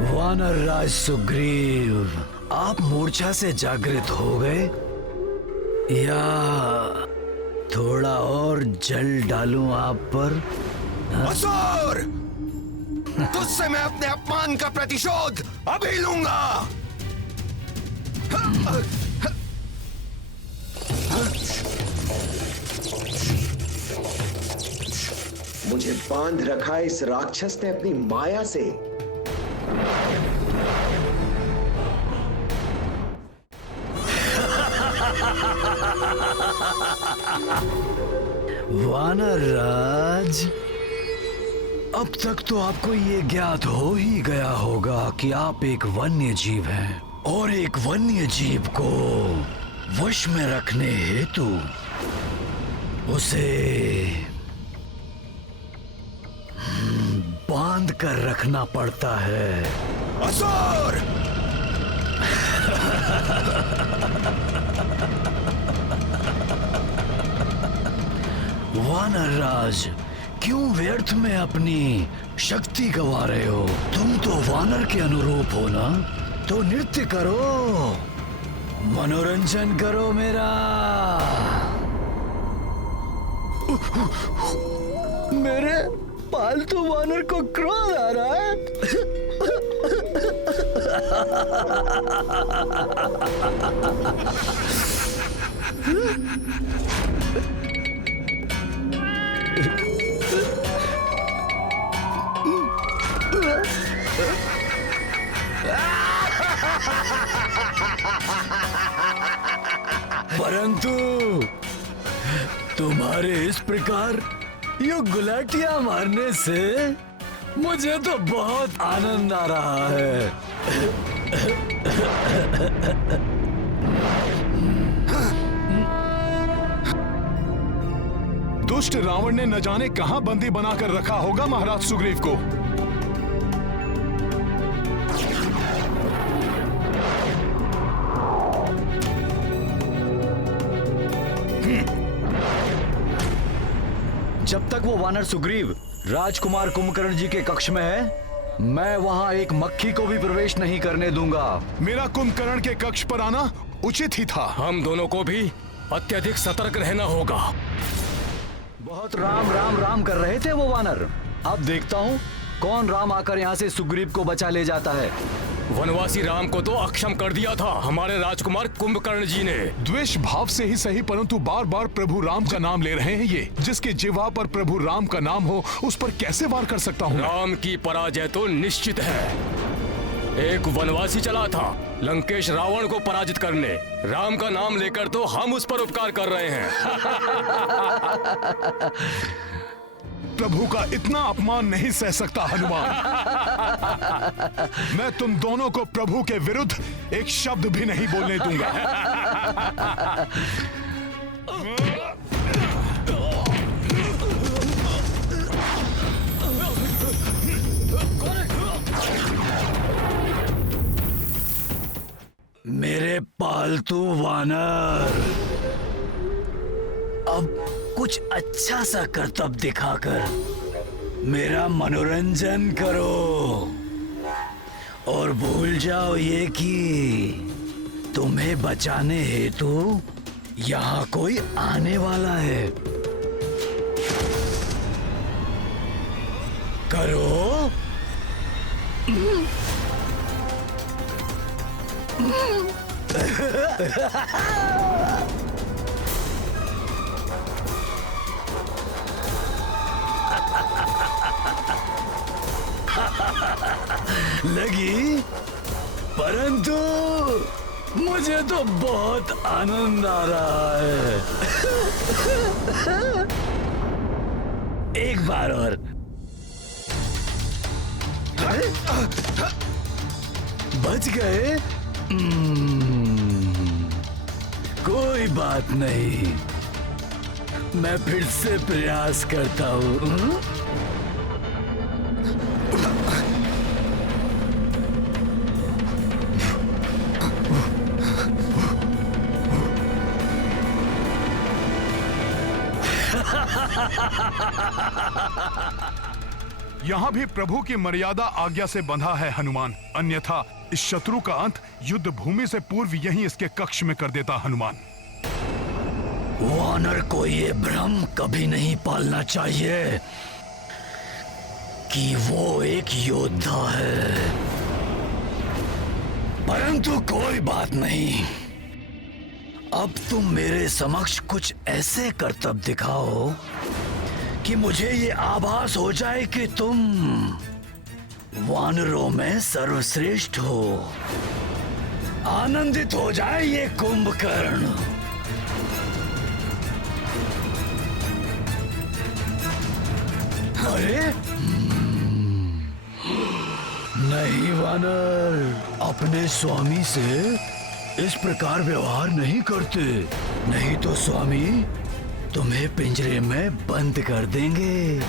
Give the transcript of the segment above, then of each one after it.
वानर राज सुग्रीव, आप मूर्छा से जागृत हो गए या थोड़ा और जल डालूं आप पर? असुर! तुझसे मैं अपने अपमान का प्रतिशोध अभी लूंगा। मुझे बांध रखा है इस राक्षस ने अपनी माया से। वानर राज, अब तक तो आपको ये ज्ञात हो ही गया होगा कि आप एक वन्य जीव हैं और एक वन्य जीव को वश में रखने हेतु उसे बांध कर रखना पड़ता है। असुर! वानर राज, क्यों व्यर्थ में अपनी शक्ति गवा रहे हो? तुम तो वानर के अनुरूप हो ना, तो नृत्य करो, मनोरंजन करो मेरा। मेरे पालतू वानर को क्रोध आ रहा है। परंतु तुम्हारे इस प्रकार यूं गुलाटियां मारने से मुझे तो बहुत आनंद आ रहा है। दुष्ट रावण ने न जाने कहां बंदी बनाकर रखा होगा महाराज सुग्रीव को। जब तक वो वानर सुग्रीव राजकुमार कुंभकर्ण जी के कक्ष में है, मैं वहां एक मक्खी को भी प्रवेश नहीं करने दूंगा। मेरा कुंभकर्ण के कक्ष पर आना उचित ही था। हम दोनों को भी अत्यधिक सतर्क रहना होगा। बहुत राम राम राम कर रहे थे वो वानर। अब देखता हूँ कौन राम आकर यहाँ से सुग्रीव को बचा ले जाता है। वनवासी राम को तो अक्षम कर दिया था हमारे राजकुमार कुंभकर्ण जी ने। द्वेष भाव से ही सही, परंतु बार बार प्रभु राम का नाम ले रहे हैं ये। जिसके जिह्वा पर प्रभु राम का नाम हो उस पर कैसे वार कर सकता हूँ? राम की पराजय तो निश्चित है। एक वनवासी चला था लंकेश रावण को पराजित करने। राम का नाम लेकर तो हम उस पर उपकार कर रहे हैं। प्रभु का इतना अपमान नहीं सह सकता हनुमान। मैं तुम दोनों को प्रभु के विरुद्ध एक शब्द भी नहीं बोलने दूंगा। मेरे पालतू वानर, अब कुछ अच्छा सा करतब दिखाकर मेरा मनोरंजन करो और भूल जाओ ये कि तुम्हें बचाने हेतु यहाँ कोई आने वाला है। करो। लगी, परंतु मुझे तो बहुत आनंद आ रहा है। एक बार और। बच गए? कोई बात नहीं, मैं फिर से प्रयास करता हूँ। यहाँ भी प्रभु की मर्यादा आज्ञा से बंधा है हनुमान, अन्यथा इस शत्रु का अंत युद्ध भूमि से पूर्व यहीं इसके कक्ष में कर देता हनुमान। वानर को ये भ्रम कभी नहीं पालना चाहिए कि वो एक योद्धा है। परंतु कोई बात नहीं, अब तुम मेरे समक्ष कुछ ऐसे करतब दिखाओ कि मुझे ये आभास हो जाए कि तुम वानरों में सर्वश्रेष्ठ हो। आनंदित हो जाए ये कुंभकर्ण। अरे नहीं वानर, अपने स्वामी से इस प्रकार व्यवहार नहीं करते, नहीं तो स्वामी तुम्हें पिंजरे में बंद कर देंगे।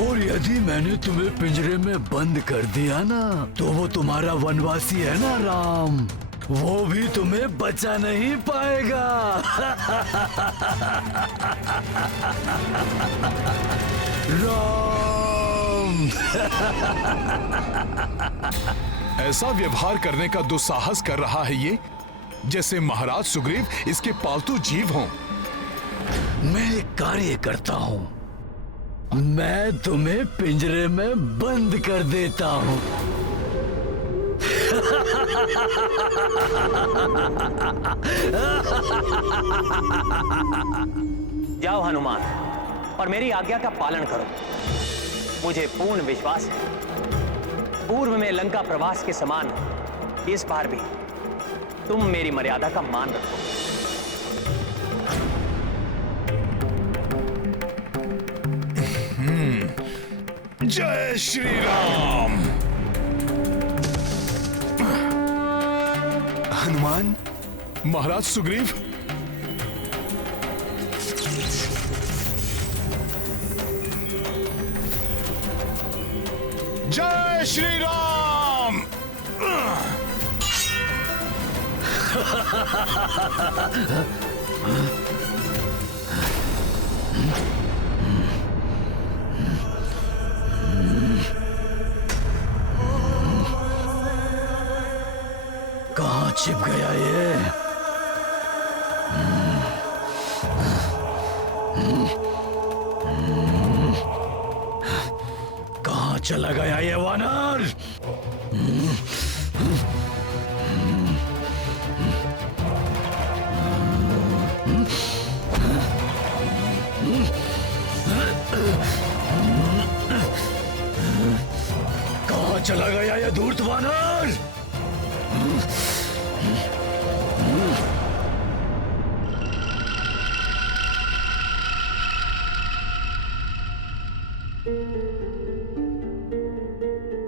और यदि मैंने तुम्हें पिंजरे में बंद कर दिया ना, तो वो तुम्हारा वनवासी है ना राम, वो भी तुम्हें बचा नहीं पाएगा। राम। ऐसा व्यवहार करने का दुस्साहस कर रहा है ये, जैसे महाराज सुग्रीव इसके पालतू जीव हों। मैं एक कार्य करता हूँ, मैं तुम्हें पिंजरे में बंद कर देता हूँ। जाओ हनुमान और मेरी आज्ञा का पालन करो। मुझे पूर्ण विश्वास है पूर्व में लंका प्रवास के समान इस बार भी तुम मेरी मर्यादा का मान रखो। जय श्री राम। हनुमान, महाराज सुग्रीव, जय श्री राम। कहाँ छिप गया ये? कहाँ चला गया ये वानर? कहाँ चला गया ये धूर्त वानर?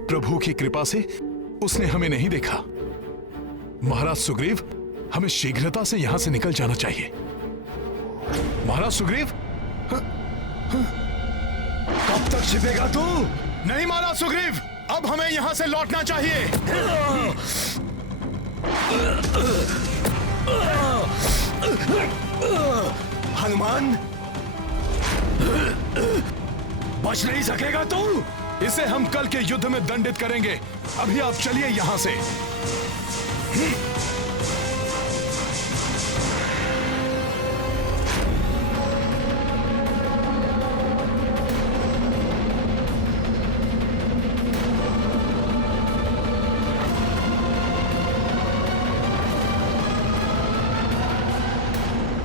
प्रभु की कृपा से उसने हमें नहीं देखा। महाराज सुग्रीव, हमें शीघ्रता से यहां से निकल जाना चाहिए। महाराज सुग्रीव, कब तक छिपेगा तू? नहीं महाराज सुग्रीव, अब हमें यहां से लौटना चाहिए। हनुमान, बच नहीं सकेगा तू। इसे हम कल के युद्ध में दंडित करेंगे। अभी आप चलिए यहां से।